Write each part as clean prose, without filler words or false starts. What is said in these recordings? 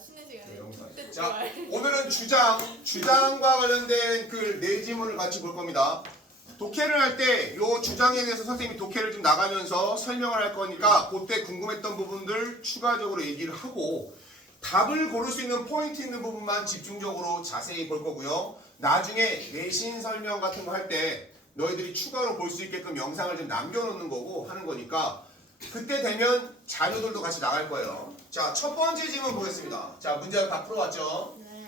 쉬는 시간에. 대명사. 그때 자, 좋아해. 오늘은 주장과 관련된 그 내지문을 같이 볼 겁니다. 독해를 할 때 요 주장에 대해서 선생님이 독해를 좀 나가면서 설명을 할 거니까 그때 궁금했던 부분들 추가적으로 얘기를 하고 답을 고를 수 있는 포인트 있는 부분만 집중적으로 자세히 볼 거고요. 나중에 내신 설명 같은 거 할 때 너희들이 추가로 볼 수 있게끔 영상을 좀 남겨놓는 거고 하는 거니까 그때 되면 자료들도 같이 나갈 거예요. 자, 첫 번째 질문 보겠습니다. 자, 문제를 다 풀어왔죠? 네.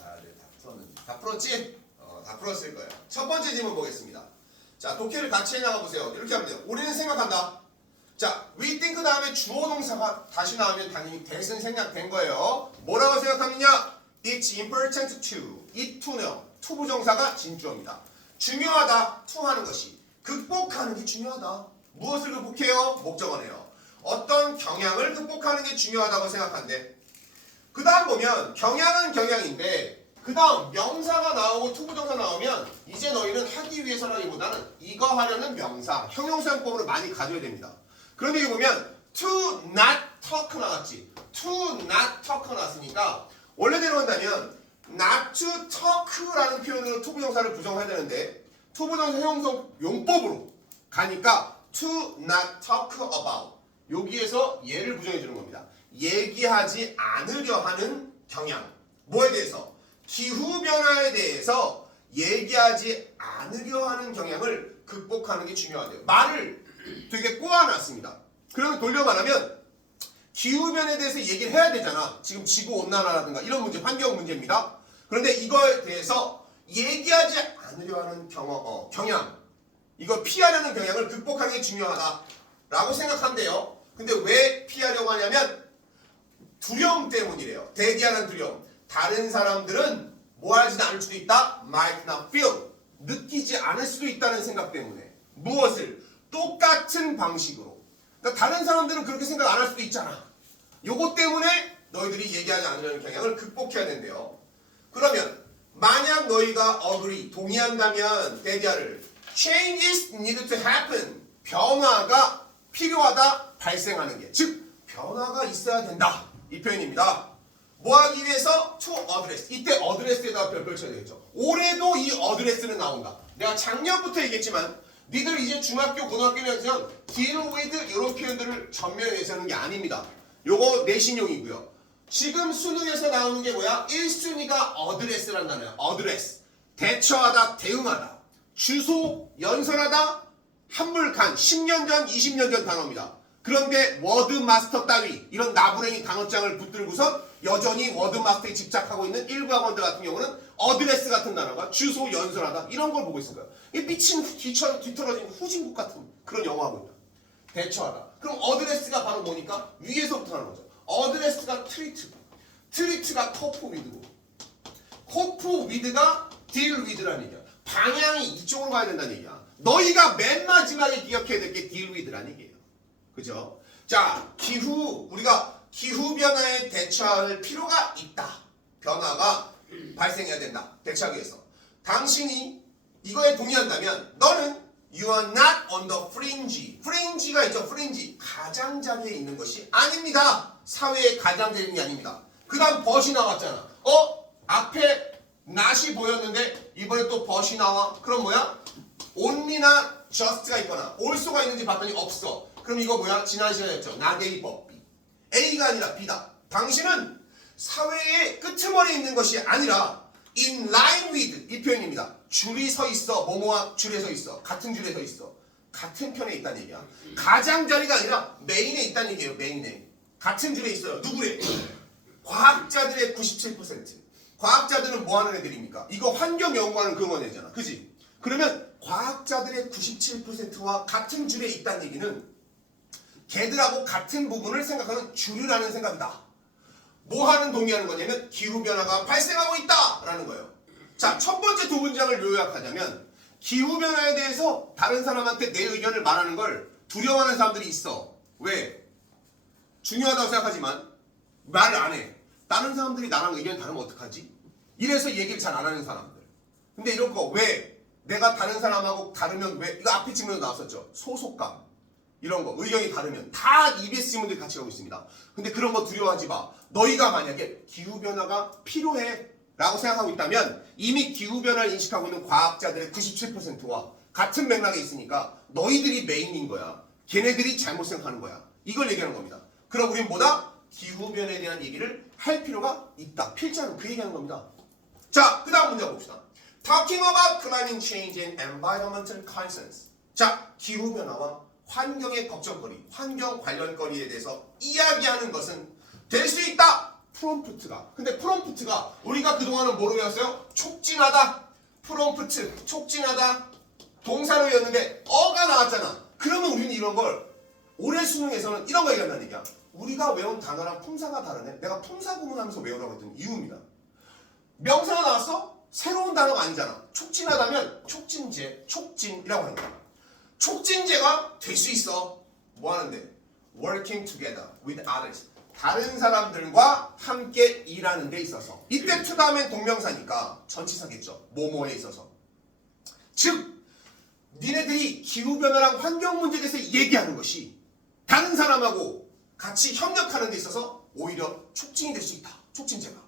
아, 네, 다 풀었는데. 다 풀었지? 다 풀었을 거예요. 첫 번째 질문 보겠습니다. 자, 독해를 같이 해나가 보세요. 이렇게 하면 돼요. 우리는 생각한다. 자, we think 다음에 주어 동사가 다시 나오면 당연히 that은 생략된 거예요. 뭐라고 생각하느냐? It's important to. 이 to는 to 부정사가 진주어입니다. 중요하다. to 하는 것이. 극복하는 게 중요하다. 무엇을 극복해요? 목적어네요. 어떤 경향을 극복하는 게 중요하다고 생각한대. 그 다음 보면 경향은 경향인데 그 다음 명사가 나오고 투부정사 나오면 이제 너희는 하기 위해서라기보다는 이거 하려는 명사, 형용사용법으로 많이 가져야 됩니다. 그런데 여기 보면 to not talk 나왔지. to not talk 나왔으니까 원래대로 한다면 not to talk라는 표현으로 투부정사를 부정해야 되는데 투부정사 형용사 용법으로 가니까 to not talk about 여기에서 얘를 부정해 주는 겁니다. 얘기하지 않으려 하는 경향. 뭐에 대해서? 기후변화에 대해서 얘기하지 않으려 하는 경향을 극복하는 게 중요하대요. 말을 되게 꼬아놨습니다. 그러면 돌려 말하면 기후변화에 대해서 얘기를 해야 되잖아. 지금 지구온난화라든가 이런 문제, 환경 문제입니다. 그런데 이거에 대해서 얘기하지 않으려 하는 경향, 이걸 피하려는 경향을 극복하는 게 중요하다라고 생각한대요. 근데 왜 피하려고 하냐면 두려움 때문이래요. 대기하는 두려움. 다른 사람들은 뭐 하지는 않을 수도 있다. might not feel. 느끼지 않을 수도 있다는 생각 때문에. 무엇을? 똑같은 방식으로. 그러니까 다른 사람들은 그렇게 생각 안 할 수도 있잖아. 요것 때문에 너희들이 얘기하지 않으려는 경향을 극복해야 된대요. 그러면 만약 너희가 agree, 동의한다면 대디아를 changes need to happen. 변화가 필요하다. 발생하는 게. 즉 변화가 있어야 된다. 이 표현입니다. 뭐 하기 위해서? to address. 이때 address에다가 별표 쳐야 되겠죠. 올해도 이 address는 나온다. 내가 작년부터 얘기했지만 니들 이제 중학교, 고등학교면 deal with 이런 표현들을 전면에 내세우는 게 아닙니다. 요거 내신용이고요. 지금 수능에서 나오는 게 뭐야? 1순위가 address란 단어야. address. 대처하다, 대응하다. 주소, 연설하다, 한물간, 10년 전, 20년 전 단어입니다. 그런데 워드마스터 따위 이런 나부랭이 단어장을 붙들고선 여전히 워드마스터에 집착하고 있는 일부 학원들 같은 경우는 어드레스 같은 단어가 주소 연설하다 이런 걸 보고 있을 거예요. 이 미친 뒤틀어진 후진국 같은 그런 영어하고 있다. 대처하다. 그럼 어드레스가 바로 뭐니까? 위에서부터 하는 거죠. 어드레스가 트리트. 트리트가 코프 위드고 코프 위드가 딜 위드라는 얘기야. 방향이 이쪽으로 가야 된다는 얘기야. 너희가 맨 마지막에 기억해야 될 게 딜 위드라는 얘기예요. 그죠? 자, 우리가 기후변화에 대처할 필요가 있다. 변화가 발생해야 된다. 대처하기 위해서. 당신이 이거에 동의한다면 너는 You are not on the fringe. fringe가 있죠. fringe. 가장자리에 있는 것이 아닙니다. 사회의 가장자리에 있는 게 아닙니다. 그 다음 벗이 나왔잖아. 앞에 not이 보였는데 이번에 또 벗이 나와. 그럼 뭐야? only나 just가 있거나 also가 있는지 봤더니 없어. 그럼 이거 뭐야? 지난 시간에 했죠. not A but B. A가 아니라 B다. 당신은 사회의 끄트머리에 있는 것이 아니라 in line with 이 표현입니다. 줄이 서 있어. 뭐뭐와 줄에 서 있어. 같은 줄에 서 있어. 같은 편에 있다는 얘기야. 가장자리가 아니라 메인에 있다는 얘기예요. 메인에. 같은 줄에 있어요. 누구래? 과학자들의 97%. 과학자들은 뭐 하는 애들입니까? 이거 환경 연구하는 그런 애잖아. 그지? 그러면 과학자들의 97%와 같은 줄에 있다는 얘기는 걔들하고 같은 부분을 생각하는 주류라는 생각이다. 뭐 하는 동의하는 거냐면 기후변화가 발생하고 있다라는 거예요. 자, 첫 번째 두 문장을 요약하자면 기후변화에 대해서 다른 사람한테 내 의견을 말하는 걸 두려워하는 사람들이 있어. 왜? 중요하다고 생각하지만 말을 안 해. 다른 사람들이 나랑 의견이 다르면 어떡하지? 이래서 얘기를 잘 안 하는 사람들. 근데 이런 거 왜? 내가 다른 사람하고 다르면 왜? 이거 앞에 질문에 나왔었죠. 소속감. 이런 거 의견이 다르면 다 EBS 지문들이 같이 가고 있습니다. 근데 그런 거 두려워하지 마. 너희가 만약에 기후변화가 필요해 라고 생각하고 있다면 이미 기후변화를 인식하고 있는 과학자들의 97%와 같은 맥락에 있으니까 너희들이 메인인 거야. 걔네들이 잘못 생각하는 거야. 이걸 얘기하는 겁니다. 그럼 우린 뭐다? 기후변화에 대한 얘기를 할 필요가 있다. 필자는 그 얘기하는 겁니다. 자, 그 다음 문제 봅시다. Talking about climate change and environmental concerns. 자, 기후변화와 환경의 걱정거리, 환경 관련거리에 대해서 이야기하는 것은 될 수 있다. 프롬프트가. 근데 프롬프트가 우리가 그동안은 뭐로 배웠어요? 촉진하다. 프롬프트, 촉진하다. 동사로 외웠는데 어가 나왔잖아. 그러면 우리는 이런 걸 올해 수능에서는 이런 거 얘기한다는 얘기야. 우리가 외운 단어랑 품사가 다르네. 내가 품사 구문하면서 외우라고 했던 이유입니다. 명사가 나왔어? 새로운 단어가 아니잖아. 촉진하다면 촉진제, 촉진이라고 하는 거야. 촉진제가 될 수 있어. 뭐 하는데? Working together with others. 다른 사람들과 함께 일하는 데 있어서. 이때 to 다음엔 동명사니까 전치사겠죠. 뭐뭐에 있어서. 즉 니네들이 기후변화랑 환경 문제에 대해서 얘기하는 것이 다른 사람하고 같이 협력하는 데 있어서 오히려 촉진이 될 수 있다. 촉진제가.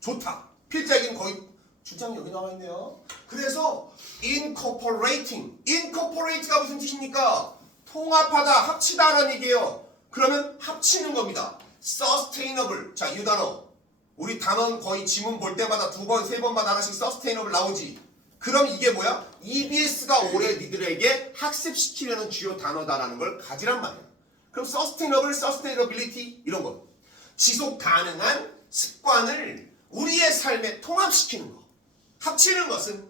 좋다. 필자 얘기는 거의 주장이 여기 나와 있네요. 그래서 incorporate가 무슨 뜻입니까? 통합하다, 합치다라는 얘기예요. 그러면 합치는 겁니다. sustainable. 자, 이 단어. 우리 단원 거의 지문 볼 때마다 2번, 3번마다 하나씩 sustainable 나오지. 그럼 이게 뭐야? EBS가 올해 니들에게 학습시키려는 주요 단어다라는 걸 가지란 말이야. 그럼 sustainable, sustainability 이런 거. 지속 가능한 습관을 우리의 삶에 통합시키는 거. 합치는 것은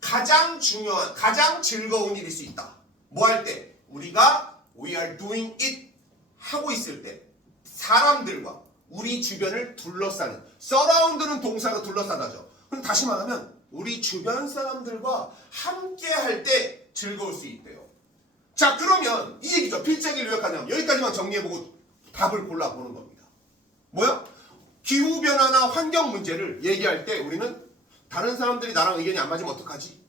가장 중요한, 가장 즐거운 일일 수 있다. 뭐 할 때? 우리가 we are doing it 하고 있을 때 사람들과 우리 주변을 둘러싸는 surround는 동사로 둘러싸다죠. 그럼 다시 말하면 우리 주변 사람들과 함께 할 때 즐거울 수 있대요. 자, 그러면 이 얘기죠. 필자기를 요약하면 여기까지만 정리해보고 답을 골라보는 겁니다. 뭐야? 기후변화나 환경 문제를 얘기할 때 우리는 다른 사람들이 나랑 의견이 안 맞으면 어떡하지?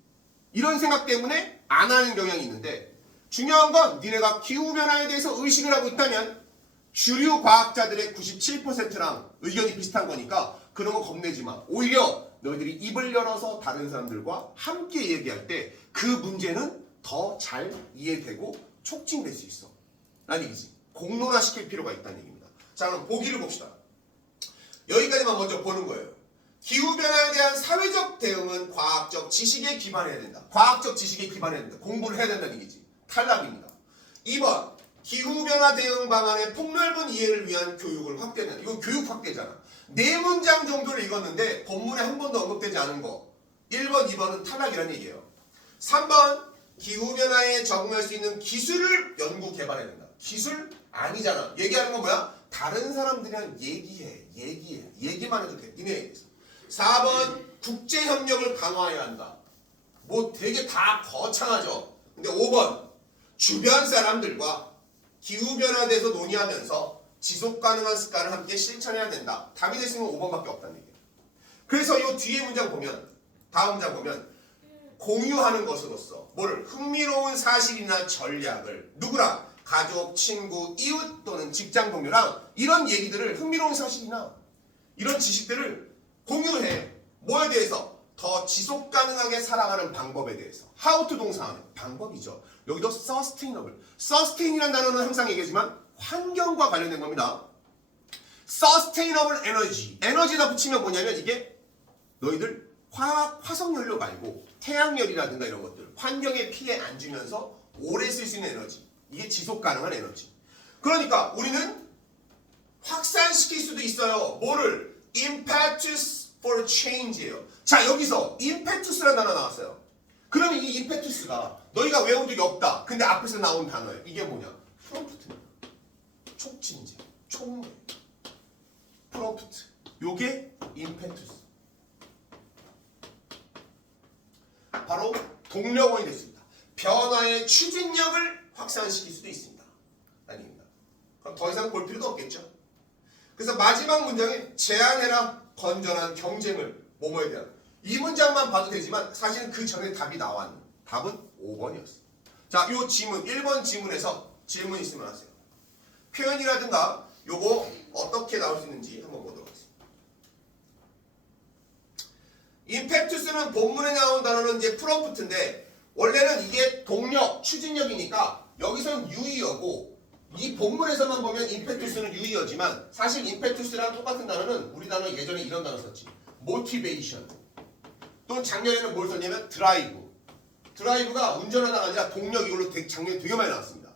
이런 생각 때문에 안 하는 경향이 있는데 중요한 건 니네가 기후변화에 대해서 의식을 하고 있다면 주류 과학자들의 97%랑 의견이 비슷한 거니까 그런 거 겁내지 마. 오히려 너희들이 입을 열어서 다른 사람들과 함께 얘기할 때 그 문제는 더 잘 이해되고 촉진될 수 있어. 라는 얘기지. 공론화시킬 필요가 있다는 얘기입니다. 자, 그럼 보기를 봅시다. 여기까지만 먼저 보는 거예요. 기후변화에 대한 사회적 대응은 과학적 지식에 기반해야 된다. 과학적 지식에 기반해야 된다. 공부를 해야 된다는 얘기지. 탈락입니다. 2번 기후변화 대응 방안의 폭넓은 이해를 위한 교육을 확대한다. 이건 교육 확대잖아. 4문장 정도를 읽었는데 본문에 한 번도 언급되지 않은 거. 1번, 2번은 탈락이라는 얘기예요. 3번 기후변화에 적응할 수 있는 기술을 연구 개발해야 된다. 기술? 아니잖아. 얘기하는 건 뭐야? 다른 사람들이랑 얘기만 해도 돼. 니네 얘기해서. 4번 국제협력을 강화해야 한다. 뭐 되게 다 거창하죠. 근데 5번 주변 사람들과 기후변화에 대해서 논의하면서 지속가능한 습관을 함께 실천해야 된다. 답이 될 수 있는 5번밖에 없다는 얘기예요. 그래서 이 뒤에 문장 보면 다음 문장 보면 공유하는 것으로서 뭐를? 흥미로운 사실이나 전략을 누구랑? 가족, 친구, 이웃 또는 직장 동료랑 이런 얘기들을 흥미로운 사실이나 이런 지식들을 공유해. 뭐에 대해서? 더 지속 가능하게 살아가는 방법에 대해서. How to 동사하는 방법이죠. 여기도 sustainable. sustain이라는 단어는 항상 얘기하지만 환경과 관련된 겁니다. sustainable energy. 에너지에다 붙이면 뭐냐면 이게 너희들 화석연료 말고 태양열이라든가 이런 것들 환경에 피해 안 주면서 오래 쓸 수 있는 에너지. 이게 지속 가능한 에너지. 그러니까 우리는 확산시킬 수도 있어요. 뭐를? impetus for change예요. 자, 여기서 impetus라는 단어 나왔어요. 그러면 이 impetus가 너희가 외운 적이 없다. 근데 앞에서 나온 단어예요. 이게 뭐냐? 프롬프트입니다. 촉진제, 촉매, 프롬프트. 요게 impetus. 바로 동력원이 됐습니다. 변화의 추진력을 확산시킬 수도 있습니다. 아닙니다. 그럼 더 이상 볼 필요도 없겠죠. 그래서 마지막 문장에 제안해라 건전한 경쟁을 뭐뭐에 대한 이 문장만 봐도 되지만 사실은 그 전에 답이 나왔는 답은 5번이었어요. 자, 요 지문 1번 지문에서 질문 있으면 하세요. 표현이라든가 요거 어떻게 나올 수 있는지 한번 보도록 하겠습니다. 임팩투스는 본문에 나온 단어는 이제 프롬프트인데 원래는 이게 동력, 추진력이니까 여기서는 유의어고 이 본문에서만 보면 임팩투스는 유의어지만 사실 임팩투스랑 똑같은 단어는 우리 단어 예전에 이런 단어 썼지. 모티베이션 또는 작년에는 뭘 썼냐면 드라이브. 드라이브가 운전하다가 아니라 동력 이걸로 작년에 되게 많이 나왔습니다.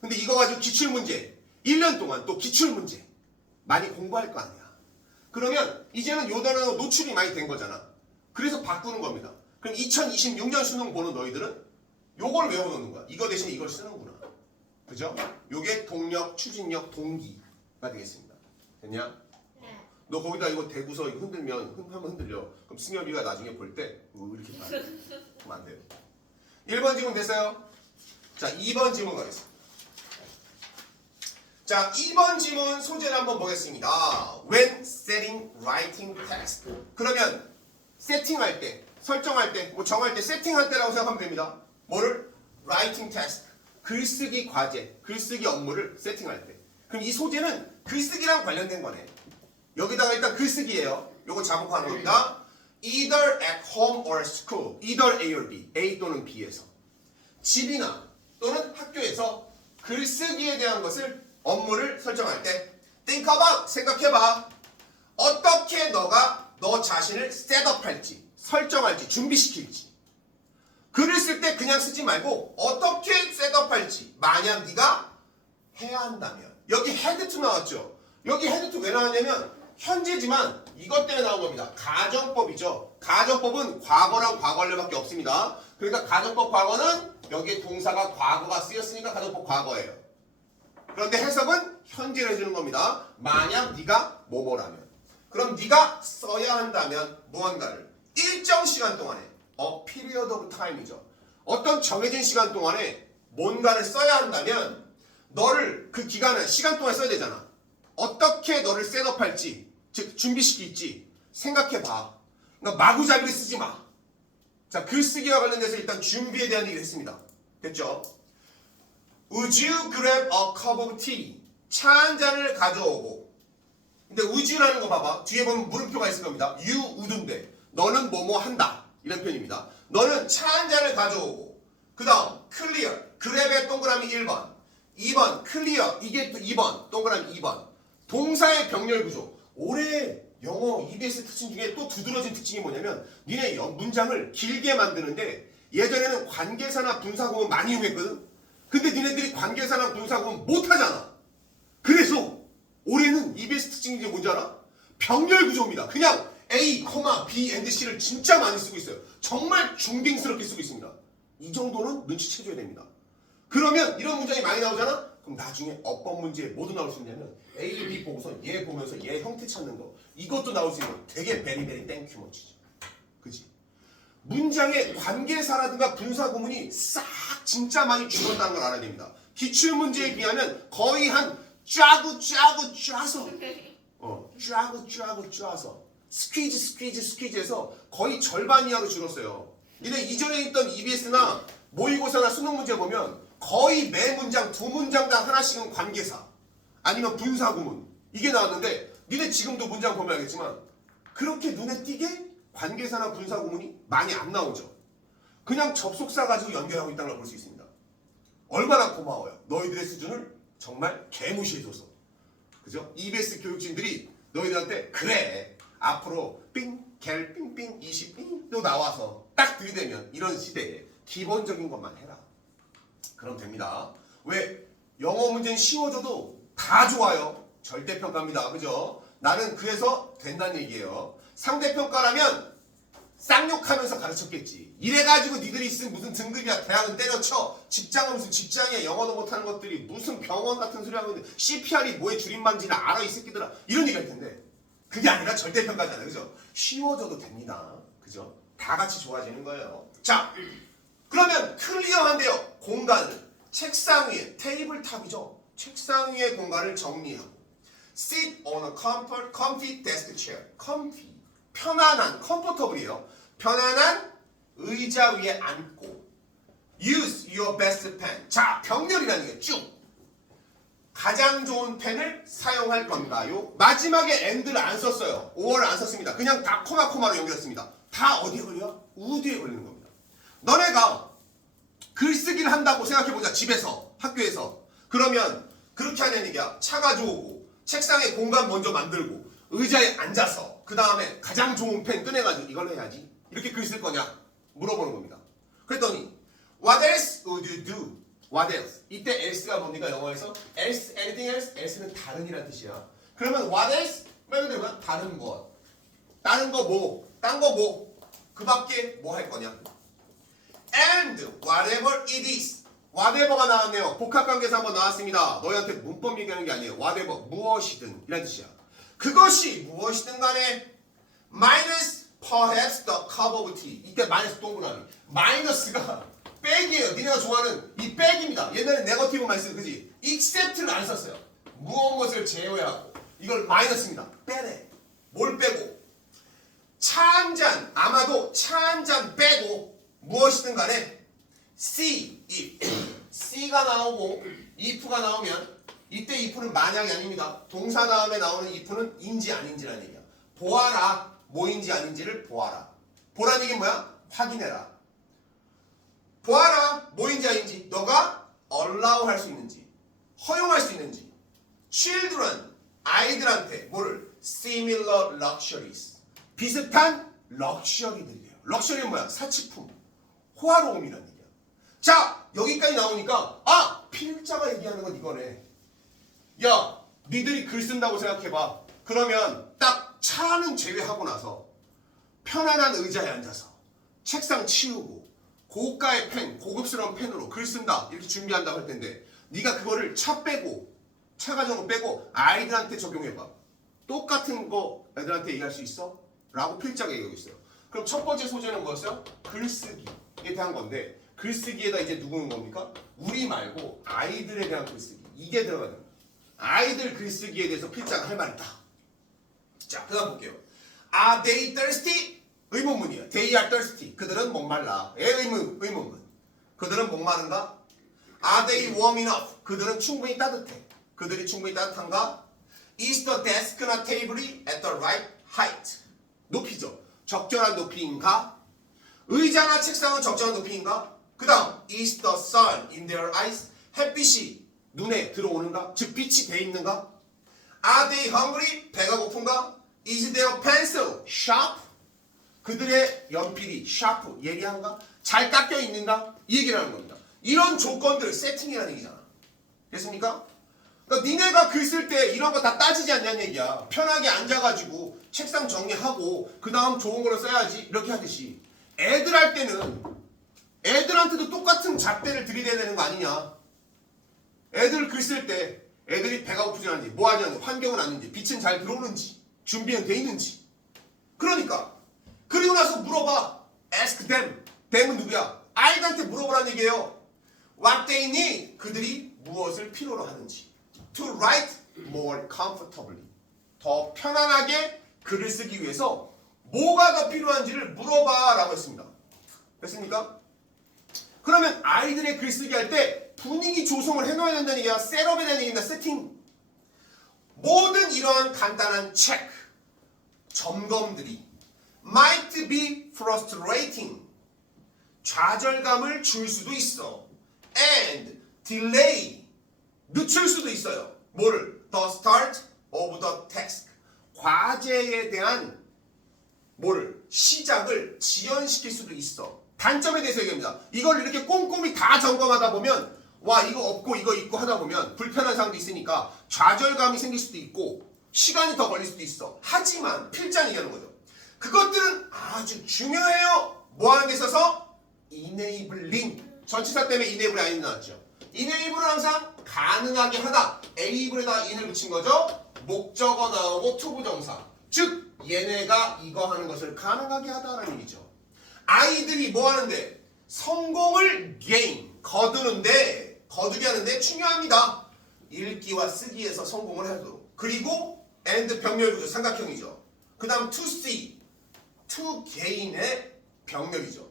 근데 이거 가지고 기출문제 1년 동안 또 기출문제 많이 공부할 거 아니야. 그러면 이제는 요 단어가 노출이 많이 된 거잖아. 그래서 바꾸는 겁니다. 그럼 2026년 수능 보는 너희들은 요걸 외워놓는 거야. 이거 대신에 이걸 쓰는구나. 그죠? 요게 동력, 추진력, 동기가 되겠습니다. 됐냐? 네. 너 거기다 이거 대고서 이거 흔들면 한번 흔들려. 그럼 승엽이가 나중에 볼 때 이렇게 봐요. 그럼 안 돼요. 1번 질문 됐어요? 자, 2번 질문 가겠습니다. 자, 2번 질문 소재를 한번 보겠습니다. When setting writing text. 그러면 세팅할 때, 설정할 때, 뭐 정할 때, 세팅할 때라고 생각하면 됩니다. 뭐를? writing text. 글쓰기 과제, 글쓰기 업무를 세팅할 때. 그럼 이 소재는 글쓰기랑 관련된 거네. 여기다가 일단 글쓰기예요. 요거 자복하는 겁니다. Either at home or school. Either A or B. A 또는 B에서. 집이나 또는 학교에서 글쓰기에 대한 것을 업무를 설정할 때 think about, 생각해봐. 어떻게 너가 너 자신을 셋업할지, 설정할지, 준비시킬지. 글을 쓸 때 그냥 쓰지 말고 어떻게 셋업할지. 만약 네가 해야 한다면. 여기 had to 나왔죠. 여기 had to 왜 나왔냐면 현재지만 이것 때문에 나온 겁니다. 가정법이죠. 가정법은 과거랑 과거완료밖에 없습니다. 그러니까 가정법 과거는 여기에 동사가 과거가 쓰였으니까 가정법 과거예요. 그런데 해석은 현재를 해주는 겁니다. 만약 네가 뭐뭐라면. 그럼 네가 써야 한다면 무언가를 일정 시간 동안에 period of time이죠. 어떤 정해진 시간 동안에 뭔가를 써야 한다면 너를 그 기간을 시간 동안 써야 되잖아. 어떻게 너를 셋업할지 즉 준비시킬지 생각해봐. 그러니까 마구잡이를 쓰지 마. 자, 글쓰기와 관련돼서 일단 준비에 대한 얘기를 했습니다. 됐죠? Would you grab a cup of tea? 차 한 잔을 가져오고. 근데 would you라는 거 봐봐. 뒤에 보면 물음표가 있을 겁니다. You would인데 너는 뭐뭐 한다. 이런 표현입니다. 너는 차 한 잔을 가져오고. 그 다음 clear. grab의 동그라미 1번. 2번 clear. 이게 또 2번. 동그라미 2번. 동사의 병렬 구조. 올해 영어 EBS 특징 중에 또 두드러진 특징이 뭐냐면 니네 문장을 길게 만드는데 예전에는 관계사나 분사구문 많이 이용했거든. 근데 니네들이 관계사나 분사구문 못하잖아. 그래서 올해는 EBS 특징이 뭔지 알아? 병렬 구조입니다. 그냥 A, B, and C를 진짜 많이 쓰고 있어요. 정말 중딩스럽게 쓰고 있습니다. 이 정도는 눈치채줘야 됩니다. 그러면 이런 문장이 많이 나오잖아? 그럼 나중에 어법 문제에 뭐도 나올 수 있냐면 A, B 보고서 얘 보면서 얘 형태 찾는 거 이것도 나올 수 있는 거 되게 베리베리 땡큐 멋지지. 그지? 문장의 관계사라든가 분사구문이 싹 진짜 많이 줄었다는 걸 알아야 됩니다. 기출문제에 비하면 거의 한 짜고 짜서 짜고 짜서 스퀴즈에서 거의 절반 이하로 줄었어요. 니네 이전에 있던 EBS나 모의고사나 수능 문제 보면 거의 매 문장 두 문장당 하나씩은 관계사 아니면 분사구문 이게 나왔는데 니네 지금도 문장 보면 알겠지만 그렇게 눈에 띄게 관계사나 분사구문이 많이 안 나오죠. 그냥 접속사 가지고 연결하고 있다는 걸 볼 수 있습니다. 얼마나 고마워요. 너희들의 수준을 정말 개무시해줘서. 그죠? EBS 교육진들이 너희들한테 그래 앞으로 삥겔 삥삥 20삥 나와서 딱 들이대면 이런 시대에 기본적인 것만 해라. 그럼 됩니다. 왜? 영어 문제는 쉬워져도 다 좋아요. 절대평가입니다. 그죠? 나는 그래서 된다는 얘기예요. 상대평가라면 쌍욕하면서 가르쳤겠지. 이래가지고 니들이 쓴 무슨 등급이야. 대학은 때려쳐. 직장은 무슨 직장이야. 영어도 못하는 것들이 무슨 병원 같은 소리 하고 있는데 CPR이 뭐의 줄임말인지는 알아 이 새끼들아. 이런 얘기 할 텐데 그게 아니라 절대평가잖아요. 그죠? 쉬워져도 됩니다. 그죠? 다 같이 좋아지는 거예요. 자, 그러면 클리어한데요. 공간을 책상 위에 테이블탑이죠. 책상 위에 공간을 정리하고 sit on a comfy desk chair. comfy 편안한 comfortable이에요. 편안한 의자 위에 앉고 use your best pen. 자, 병렬이라는 게 쭉 가장 좋은 펜을 사용할 건가요? 마지막에 and를 안 썼어요. or를 안 썼습니다. 그냥 다 코마로 연결했습니다. 다 어디에 걸려? 우드에 걸리는 겁니다. 너네가 글쓰기를 한다고 생각해보자. 집에서, 학교에서. 그러면 그렇게 하는 얘기야. 차 가져오고 책상에 공간 먼저 만들고 의자에 앉아서 그 다음에 가장 좋은 펜 꺼내가지고 이걸로 해야지. 이렇게 글 쓸 거냐? 물어보는 겁니다. 그랬더니 What else would you do? What else? 이때 else가 뭡니까? 영어에서 else, anything else? else는 다른이란 뜻이야. 그러면 what else? 말 그대로 다른 것. 다른 거 뭐? 딴 거 뭐? 그 밖에 뭐 할 거냐? And whatever it is. whatever가 나왔네요. 복합관계에서 한번 나왔습니다. 너희한테 문법 얘기하는 게 아니에요. whatever, 무엇이든 이란 뜻이야. 그것이 무엇이든 간에 minus perhaps the cup of tea. 이때 마이너스 동그라미. 마이너스가 백이에요. 니네가 좋아하는 이 백입니다. 옛날에 네거티브 많이 쓰는 그지? except를 안 썼어요. 무엇을 제외하고. 이걸 마이너스입니다. 빼네. 뭘 빼고? 차 한 잔, 아마도 차 한 잔 빼고 무엇이든 간에 C, if. C가 나오고 if가 나오면 이때 if는 만약이 아닙니다. 동사 다음에 나오는 if는 인지 아닌지라는 얘기야. 보아라. 뭐인지 아닌지를 보아라. 보라는 얘기 뭐야? 확인해라. 보아라. 뭐인지 아닌지 너가 allow 할 수 있는지 허용할 수 있는지 children, 아이들한테 뭐를? similar luxuries. 비슷한 럭셔리들이에요. 럭셔리는 뭐야? 사치품, 호화로움이라는 얘기야. 자, 여기까지 나오니까 필자가 얘기하는 건 이거네. 야, 니들이 글 쓴다고 생각해봐. 그러면 딱 차는 제외하고 나서 편안한 의자에 앉아서 책상 치우고 고가의 펜, 고급스러운 펜으로 글 쓴다 이렇게 준비한다고 할 텐데 네가 그거를 차 빼고 차 가져온 거 빼고 아이들한테 적용해봐. 똑같은 거 애들한테 얘기할 수 있어? 라고 필자가 얘기하고 있어요. 그럼 첫 번째 소재는 뭐였어요? 글쓰기에 대한 건데 글쓰기에다 이제 누구는 겁니까? 우리 말고 아이들에 대한 글쓰기. 이게 들어가야 됩니다. 아이들 글쓰기에 대해서 필자가 할 말 있다. 자, 그 다음 볼게요. Are they thirsty? 의문문이야. They are thirsty. 그들은 목말라. 의문문. 그들은 목마른가? Are they warm enough? 그들은 충분히 따뜻해. 그들이 충분히 따뜻한가? Is the desk나 테이블이 at the right height? 높이죠. 적절한 높이인가? 의자나 책상은 적절한 높이인가? 그 다음 Is the sun in their eyes? 햇빛이 눈에 들어오는가? 즉 빛이 돼 있는가? Are they hungry? 배가 고픈가? Is their pencil sharp? 그들의 연필이 sharp, 예리한가? 잘 깎여 있는가? 이 얘기를 하는 겁니다. 이런 조건들 세팅이라는 얘기잖아. 됐습니까? 그러니까 니네가 글 쓸 때 이런 거 다 따지지 않냐는 얘기야. 편하게 앉아가지고 책상 정리하고 그 다음 좋은 걸로 써야지 이렇게 하듯이 애들 할 때는 애들한테도 똑같은 잣대를 들이대야 되는 거 아니냐. 애들 글 쓸 때 애들이 배가 고프지 않은지 뭐 하냐는 환경은 아닌지 빛은 잘 들어오는지 준비는 돼 있는지 그러니까 그리고 나서 물어봐. ask them. them은 누구야? 아이들한테 물어보라는 얘기예요. what they need. 그들이 무엇을 필요로 하는지 to write more comfortably. 더 편안하게 글을 쓰기 위해서 뭐가 더 필요한지를 물어봐 라고 했습니다. 됐습니까? 그러면 아이들의 글쓰기 할 때 분위기 조성을 해놓아야 된다는 얘기야. 셋업에 대한 얘기입니다. 세팅. 모든 이러한 간단한 체크, 점검들이 might be frustrating. 좌절감을 줄 수도 있어. and delay. 늦출 수도 있어요. 뭐를? the start of the task. 과제에 대한 뭐를? 시작을 지연시킬 수도 있어. 단점에 대해서 얘기합니다. 이걸 이렇게 꼼꼼히 다 점검하다 보면 와 이거 없고 이거 있고 하다 보면 불편한 사항도 있으니까 좌절감이 생길 수도 있고 시간이 더 걸릴 수도 있어. 하지만 필자는 얘기하는 거죠. 그것들은 아주 중요해요. 뭐 하는 게 있어서? enabling. 전치사 때문에 enable이 아닌 나왔죠. enable은 항상 가능하게 하다. able에다가 in을 붙인 거죠. 목적어 나오고 투부정사. 즉 얘네가 이거 하는 것을 가능하게 하다라는 얘기죠. 아이들이 뭐 하는데? 성공을 gain. 거두게 하는데 중요합니다. 읽기와 쓰기에서 성공을 하도록. 그리고 and 병렬구조 삼각형이죠. 그 다음 to see, to gain의 병렬이죠.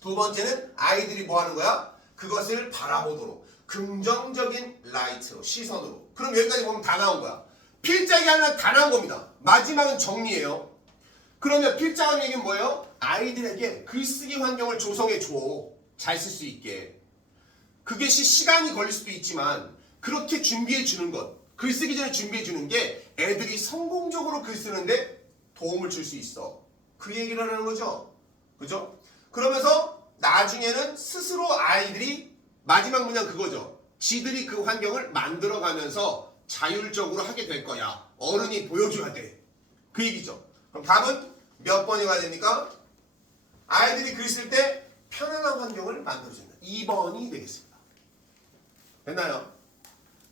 두 번째는 아이들이 뭐 하는 거야? 그것을 바라보도록. 긍정적인 라이트로, 시선으로. 그럼 여기까지 보면 다 나온 거야. 필짝이 하나 다 나온 겁니다. 마지막은 정리예요. 그러면 필자한 얘기는 뭐예요? 아이들에게 글쓰기 환경을 조성해 줘. 잘 쓸 수 있게. 그것이 시간이 걸릴 수도 있지만 그렇게 준비해 주는 것, 글쓰기 전에 준비해 주는 게 애들이 성공적으로 글 쓰는데 도움을 줄 수 있어. 그 얘기를 하는 거죠. 그죠? 그러면서 나중에는 스스로 아이들이 마지막 문장 그거죠. 지들이 그 환경을 만들어가면서 자율적으로 하게 될 거야. 어른이 보여줘야 돼. 그 얘기죠. 그럼 답은 몇 번이 가야 됩니까? 아이들이 글 쓸 때 편안한 환경을 만들어준다. 2번이 되겠습니다. 됐나요?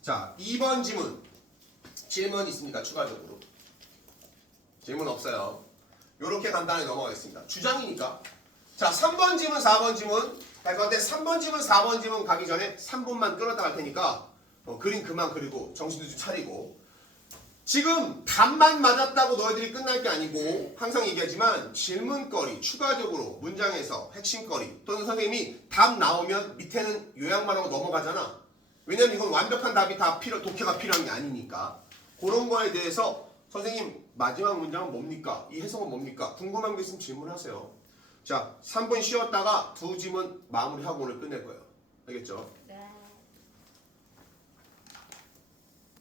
자, 2번 질문 있습니까? 추가적으로. 질문 없어요. 요렇게 간단하게 넘어가겠습니다. 주장이니까. 자, 3번 지문, 4번 지문 갈 건데 3번 지문, 4번 지문 가기 전에 3분만 끌었다 갈 테니까 그림 그만 그리고 정신도 좀 차리고. 지금 답만 맞았다고 너희들이 끝날 게 아니고 항상 얘기하지만 질문거리, 추가적으로 문장에서 핵심거리 또는 선생님이 답 나오면 밑에는 요약만 하고 넘어가잖아. 왜냐면 이건 완벽한 답이 다 독해가 필요한 게 아니니까. 그런 거에 대해서 선생님 마지막 문장은 뭡니까? 이 해석은 뭡니까? 궁금한 게 있으면 질문하세요. 자, 3분 쉬었다가 두 지문 마무리하고 오늘 끝낼 거예요. 알겠죠?